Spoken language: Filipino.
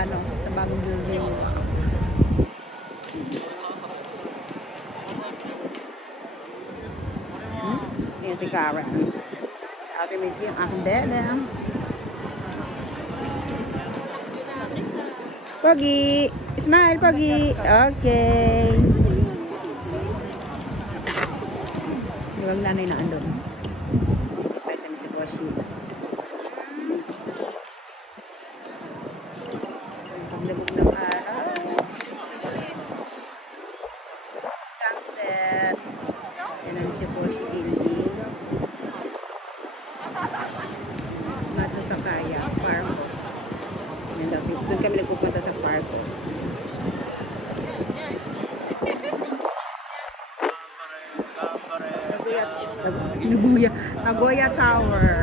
ano, sa bagong building. Yan si Kara. Ate Mickey, ang aking bebe. Pogi! Smile, Pogi! Okay. Si wag nanay na andun. Tayo sa Mitsubishi. Paglabog ng araw. Sunset. Yan ang Mitsubishi building. Macho Sakaya, Parko. Doon kami nagpupunta sa Parko. Nagoya Tower.